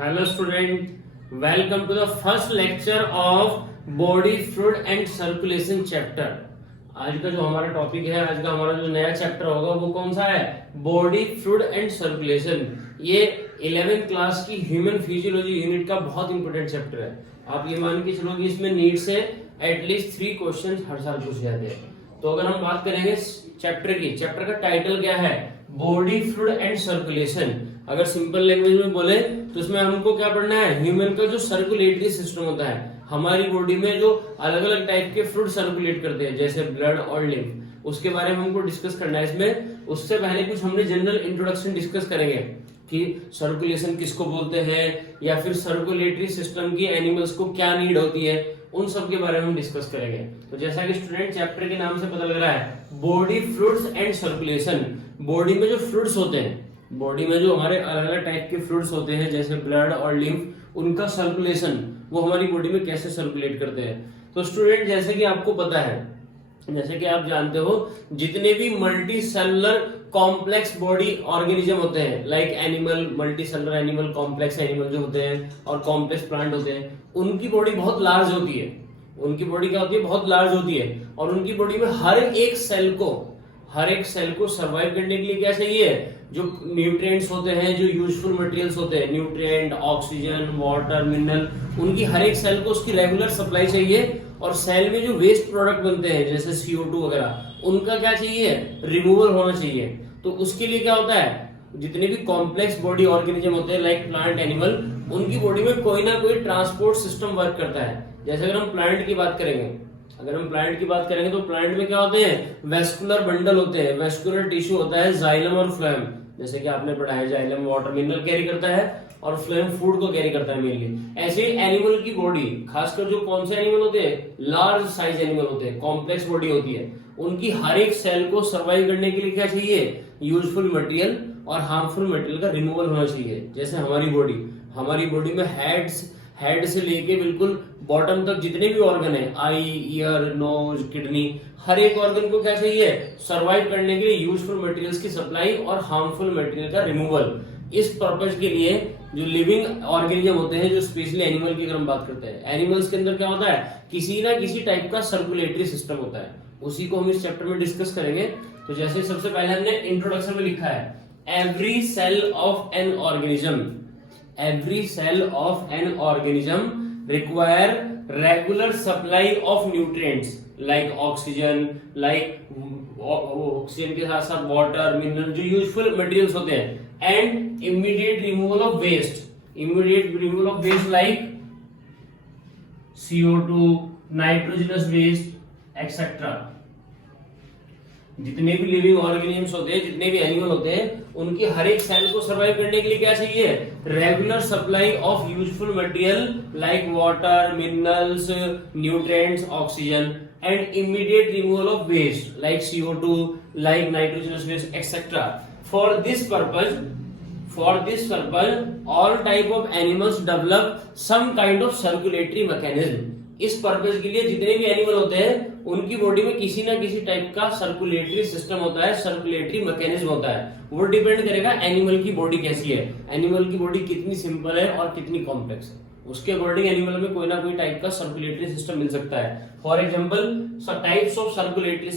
Hello student, welcome to the first lecture of body fluid and circulation chapter। आज का जो हमारा topic है, आज का हमारा जो नया चैप्टर होगा वो कौन सा है? Body fluid and circulation. ये 11th क्लास की ह्यूमन फिजियोलॉजी यूनिट का बहुत इंपॉर्टेंट चैप्टर है। आप ये मान के चलो कि इसमें नीट से एटलीस्ट 3 क्वेश्चन हर साल पूछे जाते हैं। तो अगर हम बात करेंगे चैप्टर की, चैप्टर का टाइटल क्या है? Body fluid and circulation. अगर सिंपल लैंग्वेज में बोले तो इसमें हमको क्या पढ़ना है? ह्यूमन का जो सर्कुलेटरी सिस्टम होता है, हमारी बॉडी में जो अलग अलग टाइप के फ्लूइड सर्कुलेट करते हैं जैसे ब्लड और लिम्फ, उसके बारे में हमको डिस्कस करना है इसमें। उससे पहले कुछ हमने जनरल इंट्रोडक्शन डिस्कस करेंगे कि सर्कुलेशन किसको बोलते हैं, या फिर सर्कुलेटरी सिस्टम की एनिमल्स को क्या नीड होती है, उन सब के बारे में हम डिस्कस करेंगे। तो जैसा कि स्टूडेंट चैप्टर के नाम से पता लग रहा है, body fluids and circulation. Body में जो फ्लूइड्स होते हैं, बॉडी में जो हमारे अलग अलग टाइप के फ्लूइड्स होते हैं जैसे ब्लड और लिम्फ, उनका सर्कुलेशन, वो हमारी बॉडी में कैसे सर्कुलेट करते हैं। तो स्टूडेंट जैसे कि आपको पता है, जैसे कि आप जानते हो, जितने भी multi cellular complex body organism होते हैं, like animal, multi cellular animal, complex animal जो होते हैं, और कॉम्प्लेक्स प्लांट होते हैं, उनकी बॉडी बहुत लार्ज होती है। उनकी बॉडी क्या होती है? बहुत लार्ज होती है। और उनकी बॉडी में हर एक सेल को सर्वाइव करने के लिए क्या चाहिए? जो न्यूट्रिएंट्स होते हैं, जो यूजफुल मटेरियल्स होते हैं, न्यूट्रिएंट, ऑक्सीजन, वाटर, मिनरल, उनकी हर एक सेल को उसकी रेगुलर सप्लाई चाहिए। और सेल में जो वेस्ट प्रोडक्ट बनते हैं जैसे CO2 वगैरह, उनका क्या चाहिए? रिमूवल होना चाहिए। तो उसके लिए क्या होता है? जितने भी कॉम्प्लेक्स बॉडी ऑर्गेनिज्म होते हैं लाइक प्लांट, एनिमल, उनकी बॉडी में कोई ना कोई ट्रांसपोर्ट सिस्टम वर्क करता है। जैसे अगर हम प्लांट की बात करेंगे, तो प्लांट में क्या होते हैं? वेस्कुलर बंडल होते हैं, वेस्कुलर टिश्यू होता है, जाइलम और फ्लोएम। जैसे कि आपने पढ़ा है, जाइलम वाटर मिनरल कैरी करता है और फ्लोएम फूड को कैरी करता है मेनली। ऐसे एनिमल की बॉडी, खासकर जो कौन से एनिमल होते हैं? लार्ज साइज एनिमल होते हैं, कॉम्प्लेक्स बॉडी होती है, उनकी हर एक सेल को सर्वाइव करने के लिए क्या चाहिए? यूजफुल मटेरियल और हार्मफुल मटेरियल का रिमूवल होना चाहिए। जैसे हमारी बॉडी में हेड से लेके बिल्कुल बॉटम तक जितने भी ऑर्गन है, आई, ईयर, नोज, किडनी, हर एक ऑर्गन को क्या चाहिए? सर्वाइव करने के लिए यूजफुल मटेरियल्स की सप्लाई और हार्मफुल मटेरियल का रिमूवल। इस पर्पज के लिए जो लिविंग ऑर्गेनिज्म होते हैं, जो स्पेशली एनिमल की अगर हम बात करते हैं, एनिमल्स के अंदर क्या होता है? किसी ना किसी टाइप का सर्कुलेटरी सिस्टम होता है। उसी को हम इस चैप्टर में डिस्कस करेंगे। तो जैसे सबसे पहले हमने इंट्रोडक्शन में लिखा है, every cell of an organism require regular supply of nutrients like oxygen, oxygen के साथ साथ वाटर, मिनरल, जो यूजफुल मटेरियल्स होते हैं, and immediate removal of waste like CO2, nitrogenous waste etcetera. जितने भी लिविंग ऑर्गेनिजम्स होते हैं, जितने भी एनिमल होते हैं, उनकी हर एक सेल को सर्वाइव करने के लिए क्या चाहिए? Regular supply of useful material like water, minerals, nutrients, oxygen, and immediate removal of waste like CO2, like nitrogenous waste etcetera. For this purpose all type of animals develop some kind of circulatory mechanism। इस purpose के लिए जितने भी animal होते हैं, उनकी body में किसी ना किसी टाइप का सर्कुलेटरी सिस्टम होता है, सर्कुलेटरी मैकेनिज्म होता है। वो डिपेंड करेगा एनिमल की बॉडी कैसी है, एनिमल की बॉडी कितनी सिंपल है और कितनी कॉम्प्लेक्स है, उसके अकॉर्डिंग एनिमल में कोई ना कोई टाइप का सर्कुलेटरी सिस्टम मिल सकता है। For example, types of circulatory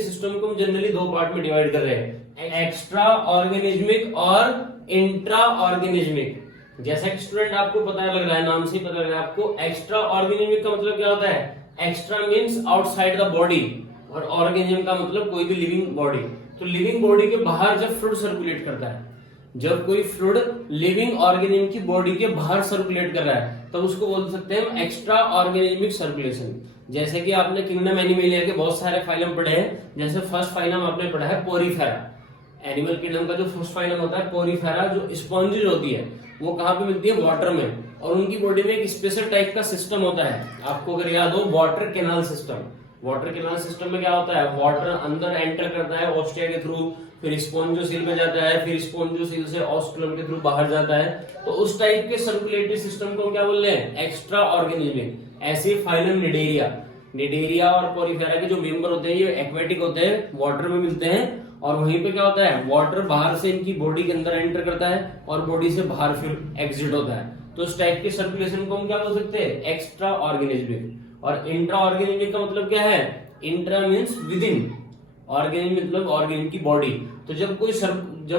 system को हम जनरली 2 पार्ट में डिवाइड कर रहे हैं, एक्स्ट्रा ऑर्गेनिज्मिक और इंट्रा ऑर्गेनिज्मिक। जैसा कि स्टूडेंट आपको पता लग रहा है, नाम से ही पता लग रहा है आपको, एक्स्ट्रा ऑर्गेनिज्मिक का मतलब क्या होता है? Extra means outside the body, और ऑर्गेनिज्म का मतलब कोई भी लिविंग बॉडी। तो लिविंग बॉडी के बाहर जब फ्लूइड सर्कुलेट करता है, जब कोई फ्लूइड लिविंग ऑर्गेनिज्म की बॉडी के बाहर सर्कुलेट कर रहा है, तब उसको बोल सकते हैं हम एक्स्ट्रा ऑर्गेनिज्मिक सर्कुलेशन। जैसे कि आपने किंगडम एनिमेलिया के बहुत सारे फाइलम पढ़े हैं। जैसे फर्स्ट फाइलम आपने पढ़ा है पोरीफेरा। एनिमल किंगडम का जो फर्स्ट फाइलम होता है पोरीफेरा, जो स्पॉन्जेस होती है, वो कहाँ पे मिलती है? वाटर में। और उनकी बॉडी में एक स्पेशल टाइप का सिस्टम होता है, आपको अगर याद हो, वाटर कैनाल सिस्टम में क्या होता है? वाटर अंदर एंटर करता है ऑस्टिया के थ्रू, फिर स्पॉन्जोसील में जाता है, फिर स्पॉन्जोसील से ऑस्कुलम के थ्रू बाहर जाता है। तो उस टाइप के सर्कुलेटरी सिस्टम को हम क्या बोल रहे हैं? Extra organismic. ऐसे फाइलम निडेरिया और पोरीफेरा के जो मेंबर होते हैं, ये एक्वेटिक होते हैं, वाटर में मिलते हैं, और वहीं पे क्या होता है, वाटर बाहर से इनकी बॉडी के अंदर एंटर करता है और बॉडी से बाहर फिर एग्जिट होता है। तो इस टाइप के सर्कुलेशन को हम क्या बोल सकते हैं, एक्स्ट्रा ऑर्गेनिज्मिक। और इंट्रा ऑर्गेनिज्मिक का मतलब क्या है, intra means with in, organism मतलब ऑर्गेनिज्म की बॉडी। तो जब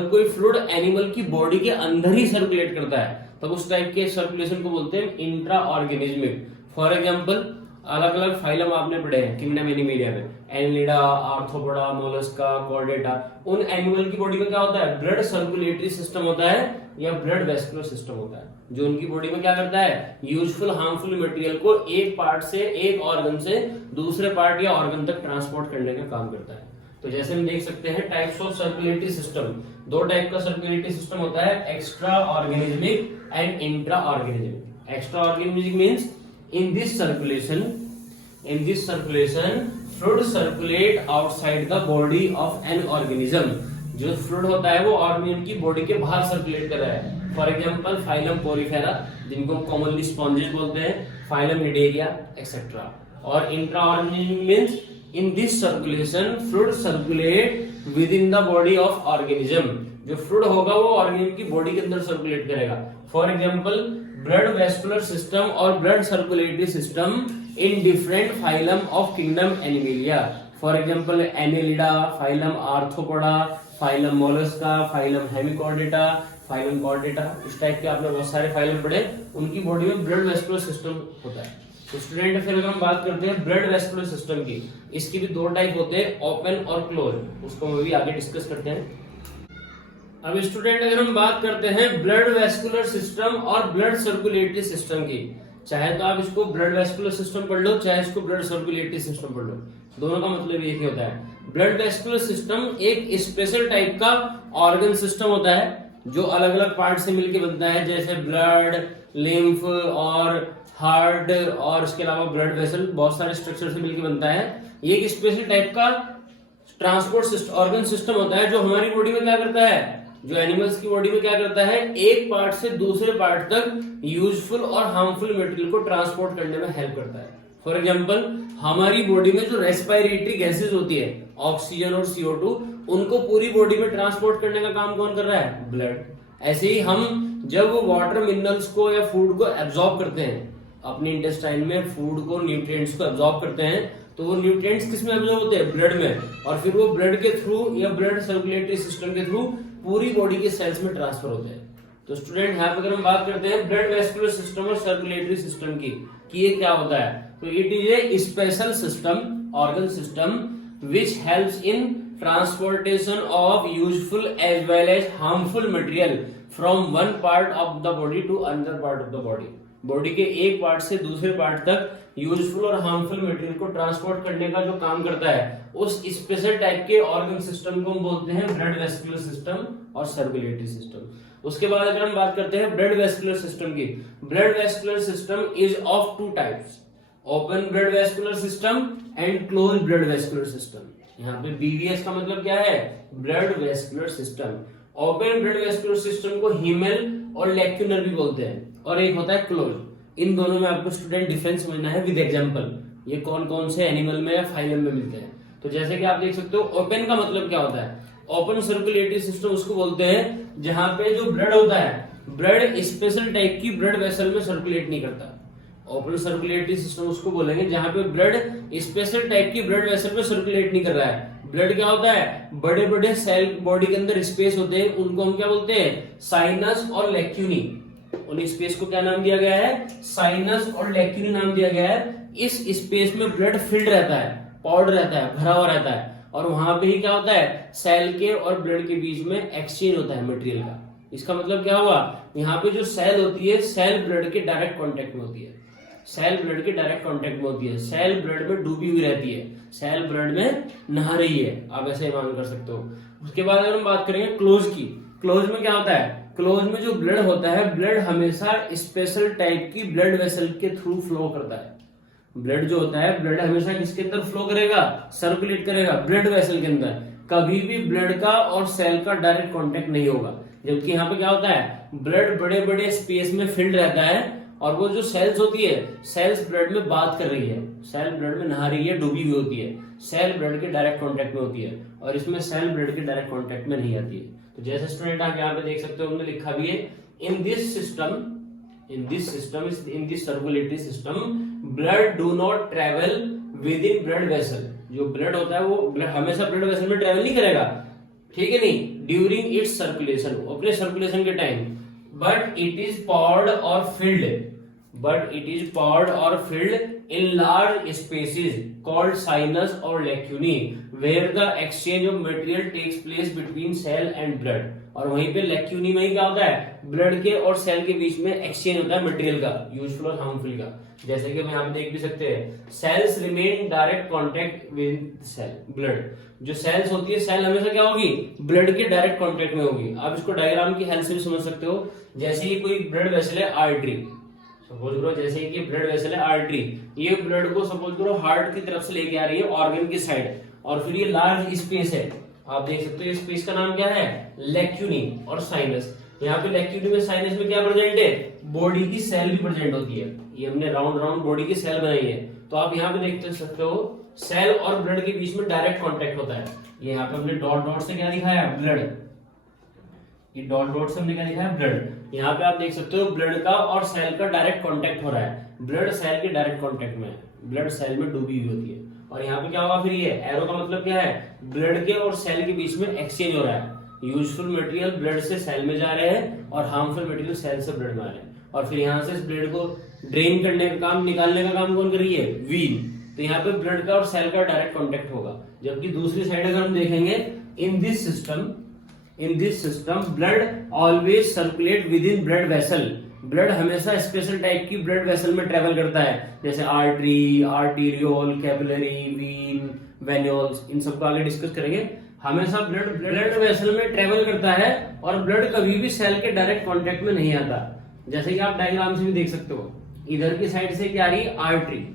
कोई फ्लूइड एनिमल की बॉडी के अंदर ही सर्कुलेट करता है तब उस टाइप के सर्कुलेशन को बोलते हैं इंट्रा ऑर्गेनिज्मिक। फॉर एग्जाम्पल अलग अलग फाइलम आपने पढ़े हैं किंगडम एनिमेलिया में, एनिलिडा, आर्थ्रोपोडा, मोलस्का, कॉर्डेटा। उन एनिमल की बॉडी में क्या होता है, ब्लड सर्कुलेटरी सिस्टम होता है या ब्लड वेस्कुलर सिस्टम होता है, जो उनकी बॉडी में क्या करता है, यूजफुल हार्मफुल मटेरियल को एक पार्ट से, एक ऑर्गन से दूसरे पार्ट या ऑर्गन तक ट्रांसपोर्ट करने का काम करता है। तो जैसे हम देख सकते हैं टाइप्स ऑफ सर्कुलेटरी सिस्टम, दो टाइप का सर्कुलेटरी सिस्टम होता है, extra organismic and intra organismic. Extra organismic means in this circulation fluid circulate outside the body of an organism। जो फ्लूइड होता है वो ऑर्गेनिज्म की बॉडी के बाहर सर्कुलेट कर रहा है। फॉर एग्जांपल फाइलम पोरीफेरा, जिनको कॉमनली स्पॉन्जेस बोलते हैं, फाइलम निडेरिया एक्सेट्रा। और intra organism means in this circulation fluid circulate within the body of organism. जो फ्लूइड होगा वो ऑर्गेनिज्म की बॉडी के अंदर सर्कुलेट करेगा। For example blood vascular system और blood circulatory system in different phylum of kingdom animalia. For example annelida, phylum arthropoda, phylum mollusca, phylum hemichordata, phylum chordata. इस type के आपने बहुत सारे फाइलम पढ़े, उनकी बॉडी में ब्लड वेस्कुलर सिस्टम होता है। तो स्टूडेंट फिर अगर हम बात करते हैं ब्लड वेस्कुलर सिस्टम की, इसकी भी दो टाइप होते हैं, ओपन और क्लोज। उसको हम भी आगे डिस्कस करते हैं। अब स्टूडेंट अगर हम बात करते हैं ब्लड वेस्कुलर सिस्टम और ब्लड सर्कुलेटरी सिस्टम की, चाहे तो आप इसको ब्लड वेस्कुलर सिस्टम पढ़ लो, चाहे इसको ब्लड सर्कुलेटरी सिस्टम पढ़ लो, दोनों का मतलब एक ही होता है। ब्लड वेस्कुलर सिस्टम एक स्पेशल टाइप का ऑर्गन सिस्टम होता है जो अलग अलग पार्ट से मिलकर बनता है, जैसे ब्लड, लिम्फ और हार्ट और इसके अलावा ब्लड वेसल, बहुत सारे स्ट्रक्चर से मिलकर बनता है। ये एक स्पेशल टाइप का ट्रांसपोर्ट ऑर्गन सिस्टम होता है जो हमारी बॉडी में क्या करता है, जो एनिमल्स की बॉडी में क्या करता है, एक पार्ट से दूसरे पार्ट तक यूजफुल और हार्मफुल मटेरियल को ट्रांसपोर्ट करने में हेल्प करता है। फॉर एग्जांपल हमारी बॉडी में जो रेस्पिरेटरी गैसेस होती है, ऑक्सीजन और CO2, उनको पूरी बॉडी में ट्रांसपोर्ट करने का काम कौन कर रहा है, ब्लड। ऐसे ही हम जब वाटर मिनरल्स को या फूड को एब्जॉर्ब करते हैं, अपने इंटेस्टाइन में फूड को, न्यूट्रिएंट्स को एब्जॉर्ब करते हैं, तो वो न्यूट्रिएंट्स किस में एब्जॉर्ब होते हैं, ब्लड में, और फिर वो ब्लड के थ्रू या ब्लड सर्कुलेटरी सिस्टम के थ्रू पूरी बॉडी के सेल्स में ट्रांसफर होते हैं। तो स्टूडेंट यहाँ पे अगर हम बात करते हैं ब्लड वेस्कुलर सिस्टम और सर्कुलेटरी सिस्टम की, कि ये क्या होता है, तो it is a special system, organ system which helps in transportation of useful as well as harmful material from one part of the body to another part of the body. Body के एक part से दूसरे part तक useful और harmful material को transport करने का जो काम करता है, उस स्पेशल टाइप के ऑर्गन सिस्टम को हम बोलते हैं ब्लड वेस्कुलर सिस्टम और सर्कुलेटरी सिस्टम। उसके बाद अगर हम बात करते हैं ब्लड वेस्कुलर सिस्टम की, blood vascular system is of two types, open blood vascular system and close blood vascular system. यहाँ पे BVS का मतलब क्या है, blood vascular system. Open blood vascular system को हीमेल और लेक्यूलर भी बोलते हैं, और एक होता है क्लोज। इन दोनों में आपको स्टूडेंट डिफरेंस समझना है विद एग्जांपल, ये कौन कौन से एनिमल में या फाइलम में मिलते हैं। तो जैसे कि आप देख सकते हो, ओपन का मतलब क्या होता है, ओपन सर्कुलेटरी सिस्टम उसको बोलते हैं जहां पे जो ब्लड होता है, ब्लड स्पेशल टाइप की ब्लड वेसल में सर्कुलेट नहीं करता। ओपन सर्कुलेटरी सिस्टम उसको बोलेंगे जहां पे ब्लड स्पेशल टाइप की ब्लड वेसल में सर्कुलेट नहीं कर रहा है। ब्लड क्या होता है, बड़े बड़े सेल बॉडी के अंदर स्पेस होते हैं, उनको हम क्या बोलते हैं, साइनस और लेक्यूनी। उन स्पेस को क्या नाम दिया गया है, साइनस और लेक्यूनी नाम दिया गया है। इस स्पेस में ब्लड फिल्ड रहता है, पाउडर रहता है, भरा हुआ रहता है, और वहां पे ही क्या होता है, सेल के और ब्लड के बीच में एक्सचेंज होता है मटेरियल का। इसका मतलब क्या हुआ, यहाँ पे जो सेल होती है, सेल ब्लड के डायरेक्ट कांटेक्ट में होती है, सेल ब्लड के डायरेक्ट कांटेक्ट में होती है, सेल ब्लड में डूबी हुई रहती है, सेल ब्लड में नहा रही है, आप ऐसे मान कर सकते हो। उसके बाद अगर हम बात करेंगे क्लोज की, क्लोज में क्या होता है, क्लोज में जो ब्लड होता है, ब्लड हमेशा स्पेशल टाइप की ब्लड वेसल के थ्रू फ्लो करता है। ब्लड जो होता है, ब्लड हमेशा किसके अंदर फ्लो करेगा, सर्कुलेट करेगा, ब्लड वेसल के अंदर। कभी भी ब्लड का और सेल का डायरेक्ट कांटेक्ट नहीं होगा। जबकि यहाँ पे क्या होता है, ब्लड बड़े बड़े स्पेस में फिल्ड रहता है, और वो जो सेल्स होती है, सेल्स ब्लड में बात कर रही है, सेल ब्लड में नहा रही है, डूबी हुई होती है, सेल ब्लड के डायरेक्ट कांटेक्ट में होती है। और इसमें सेल ब्लड के डायरेक्ट कांटेक्ट में नहीं आती है। तो जैसे स्टूडेंट आप यहाँ पे देख सकते हो, हमने लिखा भी है in this circulatory system blood do not travel with in blood vessel. जो ब्लड होता है वो ब्लड हमेशा ब्लड वेसल में ट्रेवल नहीं करेगा, ठीक है नहीं, ड्यूरिंग इट्स सर्कुलेशन, अपने सर्कुलेशन के time, but it is powered और field in large spaces called sinus or lacunae where the exchange of material takes place between cell and blood। और वहीं पे लेक्यूनी में ही क्या होता है, ब्लड के और सेल के बीच में एक्सचेंज होता है मटेरियल का, यूजफुल और हार्मफुल का। जैसे कि हम यहाँ पे देख भी सकते हैं, cells remain direct contact with cell blood. जो सेल्स होती है, सेल हमेशा क्या होगी, ब्लड के डायरेक्ट कांटेक्ट में होगी। आप इसको डायग्राम की हेल्प से भी समझ सकते हो। जैसे ही कोई ब्लड वेसल है, आर्टरी, सपोज करो जैसे कि ब्लड वेसल है आर्टरी, ये ब्लड को सपोज करो हार्ट की तरफ से लेके आ रही है ऑर्गन की साइड, और फिर ये लार्ज स्पेस है, आप देख सकते हो, स्पेस का नाम क्या है, लेक्यूनी और साइनस। यहाँ पे लेक्यूनी में साइनस में क्या प्रेजेंट है, बॉडी की सेल भी प्रेजेंट होती है। ये हमने राउंड बॉडी की सेल बनाई है। तो आप यहाँ पे देख सकते हो सेल और ब्लड के बीच में डायरेक्ट कॉन्टेक्ट होता है। ये यहाँ पे हमने डॉट से क्या दिखाया, ब्लड, ये डॉट से हमने क्या दिखाया, ब्लड। यहाँ पे आप देख सकते हो ब्लड का और सेल का डायरेक्ट कांटेक्ट हो रहा है, ब्लड सेल के डायरेक्ट कांटेक्ट में, ब्लड सेल में डूबी हुई होती है। और यहाँ पे क्या होगा, फिर ये एरो का मतलब क्या है, ब्लड के और सेल के बीच में एक्सचेंज हो रहा है। यूजफुल मटेरियल ब्लड से सेल में जा रहे हैं और हार्मफुल मटेरियल सेल से ब्लड में आ रहे हैं। और फिर यहाँ से इस ब्लड को ड्रेन करने का काम, निकालने का काम कौन कर रही है, वीन। तो यहाँ पे ब्लड का और सेल का डायरेक्ट कांटेक्ट होगा। जबकि दूसरी साइड अगर हम देखेंगे, in this system blood always circulate within blood vessel. ब्लड हमेशा स्पेशल टाइप की ब्लड वेसल में ट्रेवल करता है, जैसे artery, arteriole, capillary, vein, venules, इन सबको आगे डिस्कस करेंगे। हमेशा ब्लड वेसल में ट्रेवल करता है और ब्लड कभी भी सेल के डायरेक्ट कांटेक्ट में नहीं आता। जैसे कि आप डायग्राम से भी देख सकते हो, इधर की साइड से क्या आ रही है, आर्टरी,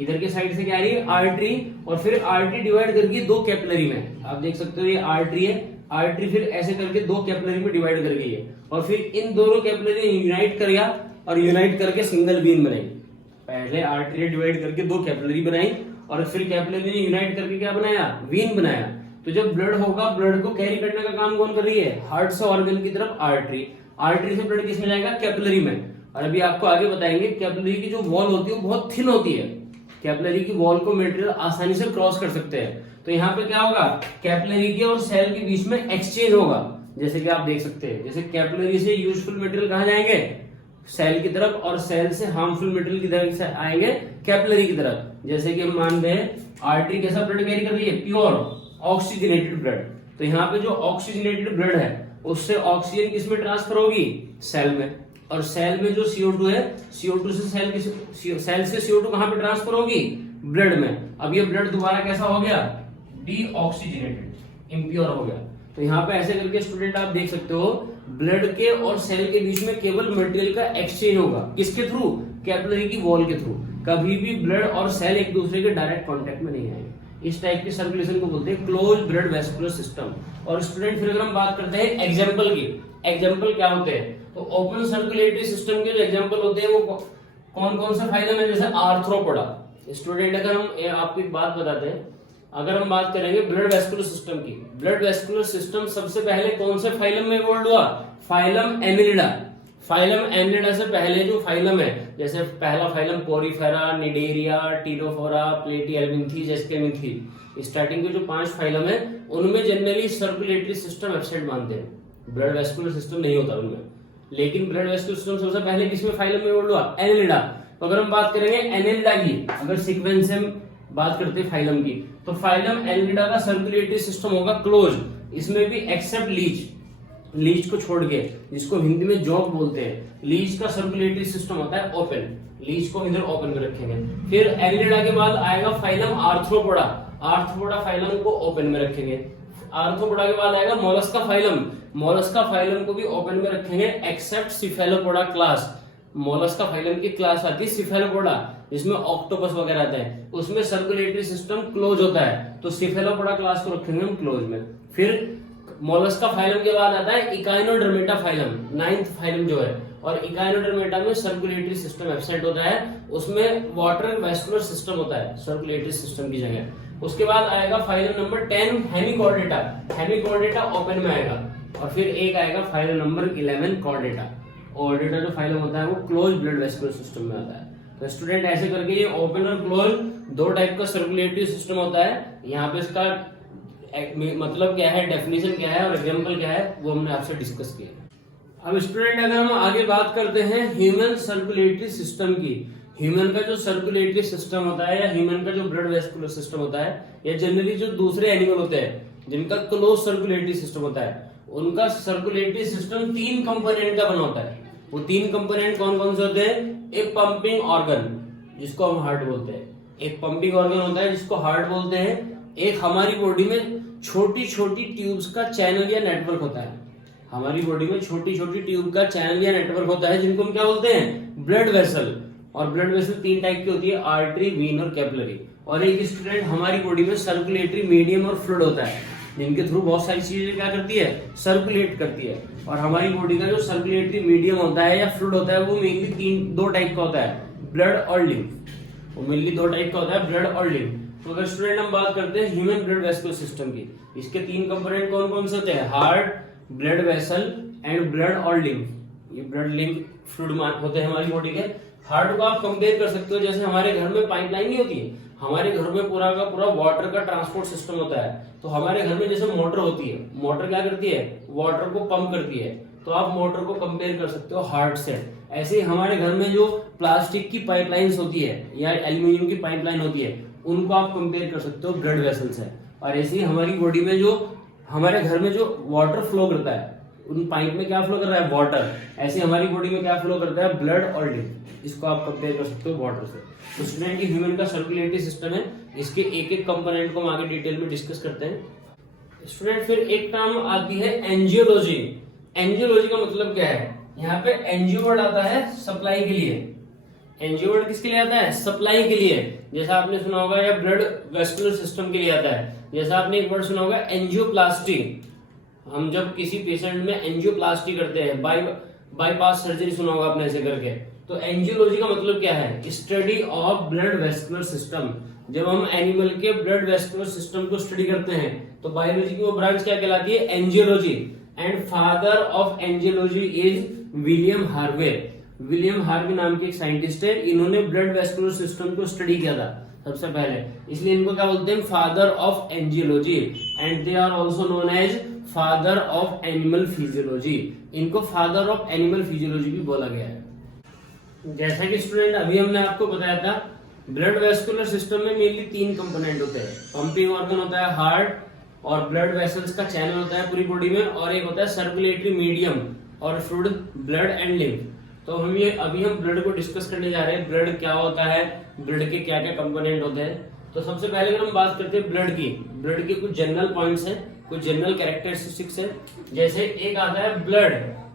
इधर की साइड से क्या आ रही है, आर्टरी, और फिर आर्टरी डिवाइड करके दो कैपिलरी में, आप देख सकते हो ये आर्टरी है, आर्टरी फिर ऐसे करके दो कैपिलरी में डिवाइड कर गई है, और फिर इन दोनों कैपिलरी यूनाइट कर गया और यूनाइट करके सिंगल वीन बनाई। पहले आर्टरी डिवाइड करके दो कैपिलरी बनाई और फिर कैपिलरी ने यूनाइट करके क्या बनाया, वीन बनाया। तो जब ब्लड होगा, ब्लड को कैरी करने का काम कौन कर रही है, हार्ट से ऑर्गन की तरफ आर्टरी, आर्टरी से ब्लड किसमें जाएगा, कैपिलरी में। और अभी आपको आगे बताएंगे कैपिलरी की जो वॉल होती है वो बहुत थिन होती है, कैपिलरी की वॉल को मटेरियल आसानी से क्रॉस कर सकते हैं। तो यहाँ पे क्या होगा, कैपिलरी के और सेल के बीच में एक्सचेंज होगा। जैसे कि आप देख सकते हैं, जैसे कैपिलरी से यूजफुल मटेरियल कहाँ जाएंगे, सेल की तरफ, और सेल से हार्मफुल मटेरियल की तरफ से आएंगे कैपिलरी की तरफ। जैसे कि हम मानते हैं आर्टरी कैसा ब्लड कैरी कर रही है, प्योर ऑक्सीजनेटेड ब्लड। तो यहाँ पे जो ऑक्सीजनेटेड ब्लड है उससे ऑक्सीजन किसमें ट्रांसफर होगी, सेल में, और सेल में जो CO2 है, CO2 से सेल से CO2 कहां पे ट्रांसफर होगी, ब्लड में। अब ये ब्लड दोबारा कैसा हो गया, डीऑक्सीजनेटेड, इम्प्योर हो गया। तो यहाँ पे ऐसे करके स्टूडेंट आप देख सकते हो, ब्लड के और सेल के बीच में केवल मटेरियल का एक्सचेंज होगा, किसके थ्रू, कैपिलरी की वॉल के थ्रू। कभी भी ब्लड और सेल एक दूसरे के डायरेक्ट कांटेक्ट में नहीं आएंगे। इस टाइप की सर्कुलेशन को बोलते हैं क्लोज ब्लड वेस्कुलर सिस्टम। और स्टूडेंट फिर अगर हम बात करते हैं एग्जाम्पल की, एग्जाम्पल क्या होते हैं, तो ओपन सर्कुलेटरी सिस्टम के जो एग्जाम्पल होते हैं वो कौन कौन से फाइलम है, जैसे आर्थ्रोपोडा। स्टूडेंट अगर हम आपको एक बात बताते हैं, अगर हम बात करेंगे ब्लड वेस्कुलर सिस्टम की, ब्लड वेस्कुलर सिस्टम सबसे पहले कौन से फाइलम में इवॉल्व हुआ, फाइलम एनिलिडा। फाइलम एनिलिडा से पहले जो फाइलम है, जैसे पहला फाइलम पोरीफेरा, निडेरिया, टीरोफोरा, प्लेटिहेल्मिन्थीज, एस्केमिन्थीज, स्टार्टिंग के जो 5 फाइलम है उनमें जनरली सर्कुलेटरी सिस्टम एब्सेंट मानते हैं, ब्लड वेस्कुलर सिस्टम नहीं होता उनमें। लेकिन ब्लड वेस्कुलर सिस्टम सबसे पहले किसमें फाइलम में इवॉल्व हुआ, एनिलिडा। तो अगर हम बात करेंगे एनिलिडा की, अगर सीक्वेंस से बात करते हैं फाइलम की, तो फाइलम एनिलिडा का सर्कुलेटरी सिस्टम होगा क्लोज। इसमें भी एक्सेप्ट लीच को छोड़ के, जिसको हिंदी में जॉब बोलते हैं, लीच का सर्कुलेटरी सिस्टम होता है ओपन, लीच को इधर ओपन में रखेंगे। फिर एनिलिडा के बाद आएगा फाइलम आर्थ्रोपोडा, आर्थ्रोपोडा फाइलम को ओपन में रखेंगे। आर्थ्रोपोडा के बाद आएगा मोलस्का फाइलम, मोलस्का फाइलम को भी ओपन में रखेंगे except cephalopoda class. Mollusca phylum की क्लास आती है सिफेलोपोडा, जिसमें ऑक्टोपस वगैरह आते हैं, उसमें सर्कुलेटरी सिस्टम क्लोज होता है, तो सिफेलोपोडा क्लास को रखेंगे हम क्लोज में। फिर मोलस्का फाइलम के बाद आता है इकाइनोडर्मेटा फाइलम, 9th फाइलम जो है, और इकाइनोडर्मेटा में सर्कुलेटरी सिस्टम एब्सेंट होता है, उसमें वाटर वेस्कुलर सिस्टम होता है सर्कुलेटरी सिस्टम की जगह। उसके बाद आएगा phylum number 10 Hemichordata, Hemichordata open में आएगा, और फिर एक आएगा फाइलम नंबर 11 कॉर्डेटा। कॉर्डेटा जो फाइलम होता है वो क्लोज ब्लड वेस्कुलर सिस्टम में आता है। तो स्टूडेंट ऐसे करके ये ओपन और क्लोज दो टाइप का सर्कुलेटरी सिस्टम होता है। यहाँ पे इसका मतलब क्या है, डेफिनेशन क्या है और एग्जांपल क्या है वो हमने आपसे डिस्कस किया। अब स्टूडेंट अगर हम आगे बात करते हैं ह्यूमन सर्कुलेटरी सिस्टम की, ह्यूमन का जो सर्कुलेटरी सिस्टम होता है या ह्यूमन का जो ब्लड वेस्कुलर सिस्टम होता है, या जनरली जो दूसरे एनिमल होते हैं जिनका क्लोज सर्कुलेटरी सिस्टम होता है, उनका सर्कुलेटरी सिस्टम 3 कंपोनेंट का बना होता है। वो 3 कंपोनेंट कौन कौन से होते हैं? एक पंपिंग ऑर्गन जिसको हम हार्ट बोलते हैं, एक पंपिंग ऑर्गन होता है जिसको हार्ट बोलते हैं, एक हमारी बॉडी में छोटी छोटी ट्यूब्स का चैनल या नेटवर्क होता है। हमारी बॉडी में छोटी छोटी ट्यूब का चैनल या नेटवर्क होता है जिनको हम क्या बोलते हैं? Blood vessel. और ब्लड वेसल 3 टाइप की होती है, आर्टरी, वीन और कैपिलरी। और एक स्टूडेंट हमारी बॉडी में सर्कुलेटरी मीडियम और फ्लूइड होता है जिनके थ्रू बहुत सारी चीजें क्या करती है? सर्कुलेट करती है। और हमारी बॉडी का जो सर्कुलेटरी मीडियम होता है या फ्लूइड होता है वो मेनली 2 टाइप का होता है, ब्लड और लिम्फ। वो मेनली 2 टाइप का होता है, ब्लड और लिम्फ। तो अगर स्टूडेंट हम बात करते हैं ह्यूमन ब्लड वेस्कुलर सिस्टम की, इसके 3 कंपोनेंट कौन कौन से होते हैं? Heart, blood vessel and blood और लिम्फ। ये ब्लड लिम्फ फ्लूइड होते हैं हमारी बॉडी के। हार्ट को आप कंपेयर कर सकते हो जैसे हमारे घर में पाइपलाइन नहीं होती है, हमारे घर में पूरा का पूरा वाटर का ट्रांसपोर्ट सिस्टम होता है। तो हमारे घर में जैसे मोटर होती है, मोटर क्या करती है? वाटर को पंप करती है। तो आप मोटर को कंपेयर कर सकते हो हार्ट से। ऐसे ही हमारे घर में जो प्लास्टिक की पाइपलाइंस होती है या एल्यूमिनियम की पाइपलाइन होती है उनको आप कंपेयर कर सकते हो ब्लड वेसल से। और ऐसे ही हमारी बॉडी में जो हमारे घर में जो वाटर फ्लो करता है, उन पाइप में क्या फ्लो कर रहा है? वाटर। ऐसे हमारी बॉडी में क्या फ्लो करता है? ब्लड और लिम्फ। इसको आप कंपेयर कर सकते हो वाटर से। तो स्टूडेंट की ह्यूमन का सर्कुलेटरी सिस्टम है, इसके एक एक कंपोनेंट को हम आगे डिटेल में डिस्कस करते हैं। स्टूडेंट फिर एक टर्म आती है एंजियोलॉजी। एंजियोलॉजी का मतलब क्या है? यहाँ पे एनजीओ वर्ड आता है सप्लाई के लिए। एनजीओ वर्ड किसके लिए आता है? सप्लाई के लिए। जैसा आपने सुना होगा या ब्लड वेस्कुलर सिस्टम के लिए आता है। जैसा आपने एक वर्ड सुना होगा एंजियोप्लास्टी। हम जब किसी पेशेंट में एंजियोप्लास्टी करते हैं, बाईपास सर्जरी सुना होगा आपने ऐसे करके। तो एंजियोलॉजी का मतलब क्या है? Study of blood vascular system. जब हम एनिमल के ब्लड वेस्कुलर सिस्टम को स्टडी करते हैं तो बायोलॉजी की वो ब्रांच क्या कहलाती है? Angiology. And father of angiology is William Harvey. William Harvey नाम के एक साइंटिस्ट है, इन्होंने ब्लड वेस्कुलर सिस्टम को स्टडी किया था सबसे पहले, इसलिए इनको क्या बोलते हैं? Father of angiology. And they are also known as father of animal physiology. इनको फादर ऑफ एनिमल फिजियोलॉजी भी बोला गया है। जैसा कि स्टूडेंट अभी हमने आपको बताया था, ब्लड वेस्कुलर सिस्टम में मेनली 3 कंपोनेंट होते हैं। पंपिंग ऑर्गन होता है हार्ट, और ब्लड वेसल्स का चैनल होता है पूरी बॉडी में, और एक होता है सर्कुलेटरी मीडियम और फ्लूइड, ब्लड एंड लिम्फ। तो हम ये अभी हम ब्लड को डिस्कस करने जा रहे हैं। ब्लड क्या होता है, ब्लड के क्या क्या कंपोनेंट होते हैं। तो सबसे पहले अगर हम बात करते हैं ब्लड की, ब्लड के कुछ जनरल पॉइंट्स हैं, कुछ जनरल कैरेक्टरिस्टिक्स है। जैसे एक आता है ब्लड।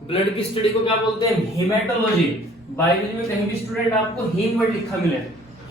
ब्लड की स्टडी को क्या बोलते हैं? हीमेटोलॉजी। बायोलॉजी में कहीं भी स्टूडेंट आपको हीम वर्ड लिखा मिले,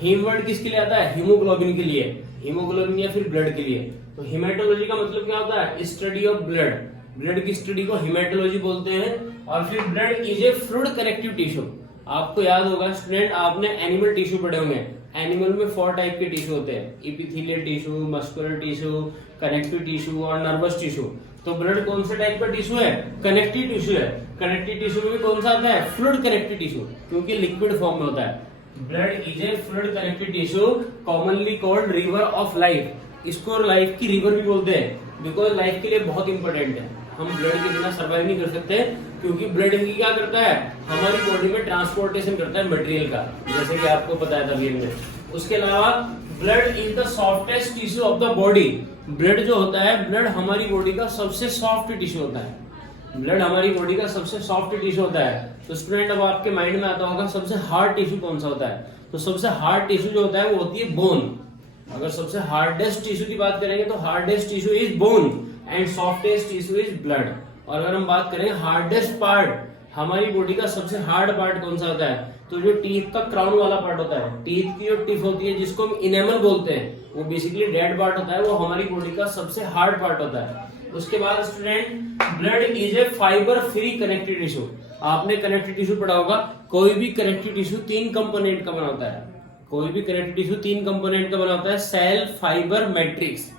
हीम वर्ड किसके लिए आता है? हीमोग्लोबिन के लिए, हीमोग्लोबिन या फिर ब्लड के लिए। तो हीमेटोलॉजी का मतलब क्या होता है? Study of blood. ब्लड की स्टडी को हीमेटोलॉजी बोलते हैं। और फिर blood is a fluid connective tissue. आपको याद होगा स्टूडेंट, आपने एनिमल टिश्यू पढ़े होंगे। एनिमल में 4 टाइप के टिश्यू होते हैं, epithelial tissue, muscular tissue, connective tissue और नर्वस टिश्यू। तो ब्लड कौन से टाइप का टिश्यू है? कनेक्टिव टिश्यू है। कनेक्टिव टिश्यू में भी कौन सा आता है? फ्लूइड कनेक्टिव टिश्यू, क्योंकि लिक्विड फॉर्म में होता है। Blood is a fluid connective tissue commonly called river of life. इसको लाइफ की रिवर भी बोलते हैं, बिकॉज लाइफ के लिए बहुत इंपॉर्टेंट है। हम ब्लड के बिना सर्वाइव नहीं कर सकते, क्योंकि ब्लड ही क्या करता है? हमारी बॉडी में ट्रांसपोर्टेशन करता है मटेरियल का, जैसे कि आपको बताया था अभी हमने। उसके अलावा blood is the softest tissue of the body. Blood जो होता है, ब्लड हमारी बॉडी का सबसे सॉफ्ट टिश्यू होता है। ब्लड हमारी बॉडी का सबसे सॉफ्ट टिश्यू होता है। तो स्टूडेंट अब आपके माइंड में आता होगा सबसे हार्ड टिश्यू कौन सा होता है? तो सबसे हार्ड टिश्यू जो होता है वो होती है बोन। अगर सबसे हार्डेस्ट टिश्यू की बात करेंगे तो hardest tissue is bone and softest tissue is blood. और अगर हम बात करें हार्डेस्ट पार्ट, हमारी बॉडी का सबसे हार्ड पार्ट कौन सा होता है? तो जो टीथ का क्राउन वाला पार्ट होता है, टीथ की जो टिप होती है जिसको हम इनेमल बोलते हैं, वो बेसिकली डेड पार्ट होता है, वो हमारी बॉडी का सबसे हार्ड पार्ट होता है। उसके बाद student, blood is a fibre free connective tissue. आपने कनेक्टिव टिश्यू पढ़ा होगा, कोई भी कनेक्टिव टिश्यू 3 कंपोनेंट का बना होता है। कोई भी कनेक्टिव टिश्यू 3 कंपोनेंट का बना होता है, cell, fibre, matrix.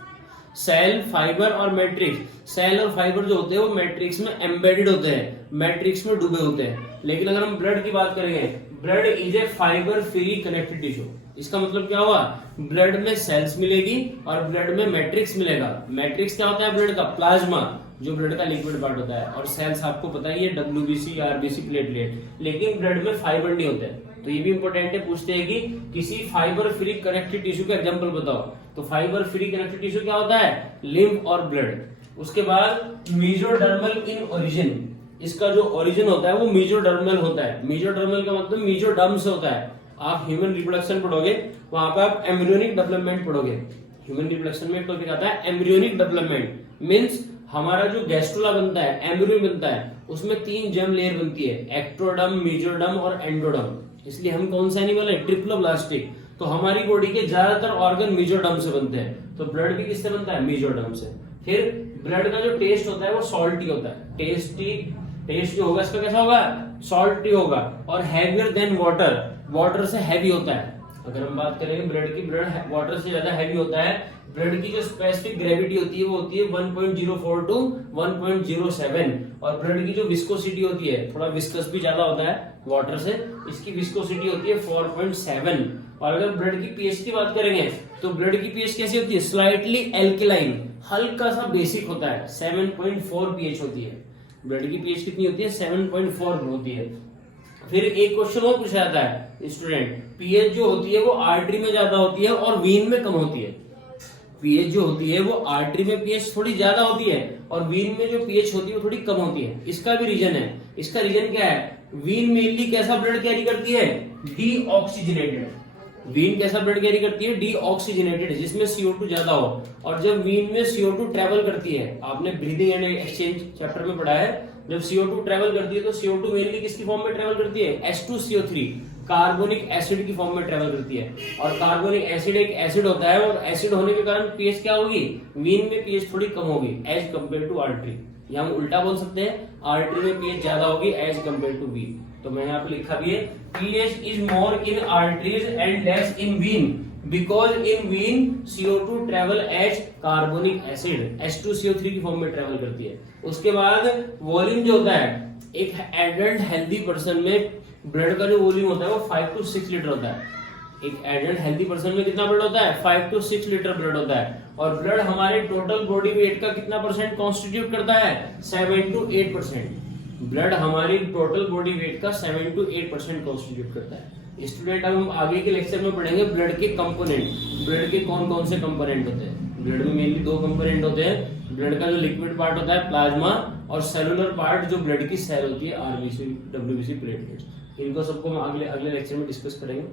Cell, fibre और मैट्रिक्स। सेल और फाइबर जो होते हैं वो मैट्रिक्स में एम्बेडेड होते हैं, मैट्रिक्स में डूबे होते हैं। लेकिन अगर हम ब्लड की बात करेंगे, blood is a fibre free connective tissue. इसका मतलब क्या हुआ, ब्लड में सेल्स मिलेगी और ब्लड में मैट्रिक्स मिलेगा। मैट्रिक्स क्या होता है ब्लड का, प्लाज्मा, जो ब्लड का लिक्विड पार्ट होता है, और सेल्स आपको पता ही है डब्ल्यूबीसी, आरबीसी, प्लेटलेट। लेकिन ब्लड में फाइबर नहीं होते। तो ये भी इंपॉर्टेंट है, पूछते हैं कि किसी फाइबर फ्री कनेक्टिव टिश्यू का एग्जांपल बताओ। तो फाइबर फ्री कनेक्टिव टिश्यू क्या होता है, लिम्फ और ब्लड। उसके बाद मेसोडर्मल इन ओरिजिन, इसका जो ओरिजिन होता है वो मेसोडर्मल होता है। मेसोडर्मल का मतलब मेसोडर्म से होता है। आप ह्यूमन रिप्रोडक्शन पढ़ोगे, वहां पे आप एम्ब्रियोनिक डेवलपमेंट पढ़ोगे। ह्यूमन रिप्रोडक्शन में एक टॉपिक आता है एम्ब्रियोनिक डेवलपमेंट, मींस हमारा जो गैस्ट्रुला बनता है, एम्ब्रियो बनता है, उसमें 3 जर्म लेयर बनती है, एक्टोडर्म, मेसोडर्म और एंडोडर्म। इसलिए हम कौन सा एनिमल है, ट्रिप्लोब्लास्टिक। तो हमारी बॉडी के ज्यादातर ऑर्गन मेसोडर्म से बनते हैं। तो ब्लड भी किससे बनता है, मेसोडर्म से। फिर ब्लड का जो टेस्ट होता है वो सॉल्टी होता है। टेस्ट जो होगा इसका कैसा होगा, सॉल्टी होगा। और हैवियर देन वाटर, वाटर से हैवी होता है। अगर हम बात करेंगे ब्लड की, ब्लड वाटर से ज्यादा हैवी होता है। ब्लड की जो स्पेसिफिक ग्रेविटी होती है वो होती है 1.04 टू 1.07। और ब्लड की जो विस्कोसिटी होती है, थोड़ा विस्कस भी ज्यादा होता है वाटर से, इसकी विस्कोसिटी होती है 4.7। और अगर ब्लड की पीएच की बात करेंगे तो ब्लड की पीएच कैसी होती है, स्लाइटली एल्कलाइन, हल्का सा बेसिक होता है, 7.4 पीएच होती है। ब्लड की पीएच कितनी होती है, 7.4 होती है। फिर एक क्वेश्चन और पूछा जाता है स्टूडेंट, पीएच जो होती है वो आर्टरी में ज्यादा होती है और वीन में कम होती है। पीएच जो होती है वो आर्टरी में पीएच थोड़ी ज्यादा होती है और वीन में जो पीएच होती है वो थोड़ी कम होती है। इसका भी रीजन है। इसका रीजन क्या है, वीन मेनली कैसा ब्लड कैरी करती है, डीऑक्सीजनेटेड। वीन कैसा ब्लड कैरी करती है, डीऑक्सीजनेटेड, जिसमें CO2 ज्यादा हो। और जब वीन में CO2 ट्रेवल करती है, आपने ब्रीदिंग एंड एक्सचेंज चैप्टर में पढ़ा है, जब CO2 ट्रेवल करती है तो CO2 मेनली किसकी फॉर्म में ट्रेवल करती है, H2CO3, कार्बोनिक एसिड की फॉर्म में ट्रेवल करती है। और कार्बोनिक एसिड एक एसिड होता है, और एसिड होने के कारण पीएच क्या होगी, वीन में पीएच थोड़ी कम होगी एज कम्पेयर टू आर्टरी। या हम उल्टा बोल सकते हैं, आर्टरी में पीएच ज्यादा होगी एज कम्पेयर टू वीन। तो मैं यहाँ पे लिखा भी है, pH is more in arteries and less in vein because in vein CO2 travel as carbonic acid, H2CO3 की फॉर्म में ट्रेवल करती है। उसके बाद वॉल्यूम जो होता है, एक एडल्ट हेल्दी पर्सन में ब्लड का जो वॉल्यूम होता है वो 5 to 6 लीटर होता है। एक एडल्ट हेल्दी पर्सन में कितना ब्लड होता है, 5 to 6 लीटर ब्लड होता है। और ब्लड हमारे टोटल बॉडी वेट का कितना परसेंट कॉन्स्टिट्यूट करता है, 7 to 8%। ब्लड हमारी टोटल बॉडी वेट का 7 to 8% कॉन्स्टिट्यूट करता है। स्टूडेंट, अब हम आगे के लेक्चर में पढ़ेंगे ब्लड के कंपोनेंट, ब्लड के कौन कौन से कंपोनेंट होते हैं। ब्लड में मेनली 2 कंपोनेंट होते हैं, ब्लड का जो लिक्विड पार्ट होता है प्लाज्मा, और सेलुलर पार्ट जो ब्लड की सेल होती है, आरबीसी, डब्ल्यूबीसी, प्लेटलेट्स। इनको सबको हम अगले लेक्चर में डिस्कस करेंगे।